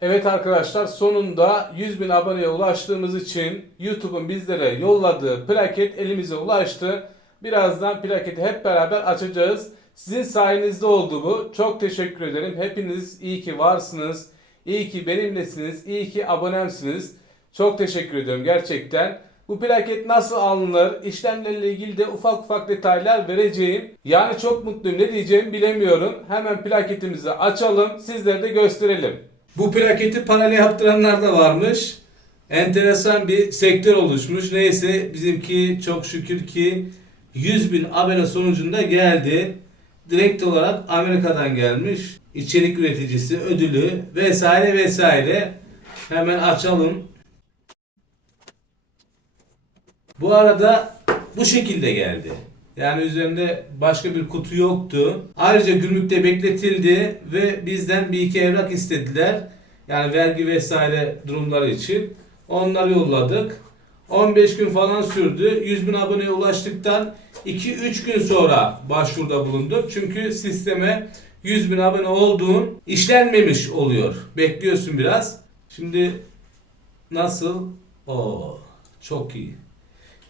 Evet arkadaşlar sonunda 100 bin aboneye ulaştığımız için YouTube'un bizlere yolladığı plaket elimize ulaştı. Birazdan plaketi hep beraber açacağız. Sizin sayenizde oldu bu. Çok teşekkür ederim. Hepiniz iyi ki varsınız. İyi ki benimlesiniz. İyi ki abonemsiniz. Çok teşekkür ediyorum gerçekten. Bu plaket nasıl alınır? İşlemlerle ilgili de ufak ufak detaylar vereceğim. Yani çok mutluyum. Ne diyeceğimi bilemiyorum. Hemen plaketimizi açalım. Sizlere de gösterelim. Bu plaketi paralel yaptıranlar da varmış. Enteresan bir sektör oluşmuş. Neyse bizimki çok şükür ki 100 bin abone sonucunda geldi. Direkt olarak Amerika'dan gelmiş. İçerik üreticisi ödülü vesaire vesaire. Hemen açalım. Bu arada bu şekilde geldi. Yani üzerinde başka bir kutu yoktu. Ayrıca gümrükte bekletildi ve bizden bir iki evrak istediler. Yani vergi vesaire durumları için. Onları yolladık. 15 gün falan sürdü. 100 bin aboneye ulaştıktan 2-3 gün sonra başvuruda bulunduk. Çünkü sisteme 100 bin abone olduğun işlenmemiş oluyor. Bekliyorsun biraz. Şimdi nasıl? Oo, çok iyi.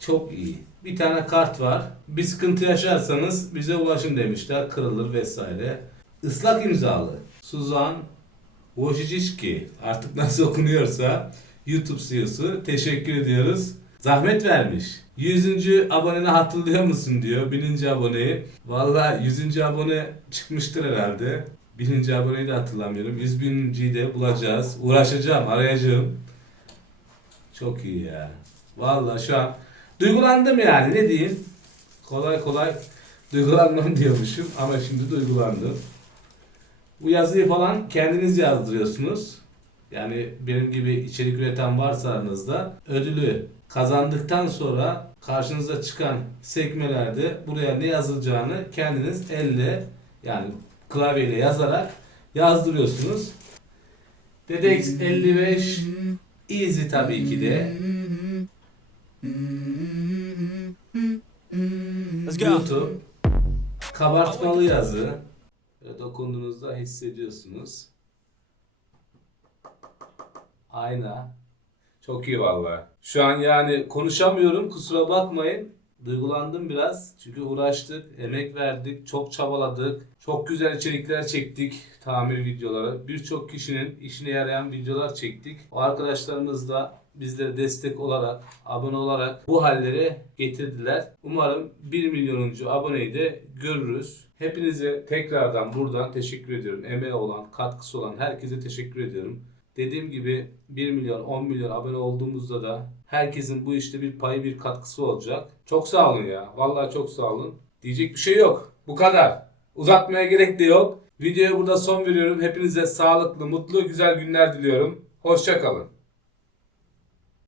Çok iyi. Bir tane kart var. Bir sıkıntı yaşarsanız bize ulaşın demişler. Kırılır vesaire. Islak imzalı. Suzan Wojcicki artık nasıl okunuyorsa YouTube CEO'su teşekkür ediyoruz. Zahmet vermiş. 100. aboneni hatırlıyor musun diyor. 1000. aboneyi. Valla 100. abone çıkmıştır herhalde. 1000. aboneyi de hatırlamıyorum. 100 binciyi de bulacağız. Uğraşacağım, arayacağım. Çok iyi ya. Valla şu an duygulandım yani ne diyeyim. Kolay kolay duygulanmam diyormuşum ama şimdi duygulandım. Bu yazıyı falan kendiniz yazdırıyorsunuz. Yani benim gibi içerik üreten varsa aranızda ödülü kazandıktan sonra karşınıza çıkan sekmelerde buraya ne yazılacağını kendiniz elle yani klavyeyle yazarak yazdırıyorsunuz. DDX 55 Easy tabii ki de. Let's go. YouTube kabartmalı yazı. Böyle dokunduğunuzda hissediyorsunuz. Ayna. Çok iyi vallahi. Şu an yani konuşamıyorum kusura bakmayın. Duygulandım biraz. Çünkü uğraştık, emek verdik, çok çabaladık. Çok güzel içerikler çektik tamir videoları. Birçok kişinin işine yarayan videolar çektik. O arkadaşlarımız da bizlere destek olarak, abone olarak bu hallere getirdiler. Umarım 1 milyonuncu aboneyi de görürüz. Hepinize tekrardan buradan teşekkür ediyorum. Emeği olan, katkısı olan herkese teşekkür ediyorum. Dediğim gibi 1 milyon, 10 milyon abone olduğumuzda da herkesin bu işte bir payı, bir katkısı olacak. Çok sağ olun ya. Vallahi çok sağ olun. Diyecek bir şey yok. Bu kadar. Uzatmaya gerek de yok. Videoya burada son veriyorum. Hepinize sağlıklı, mutlu, güzel günler diliyorum. Hoşçakalın.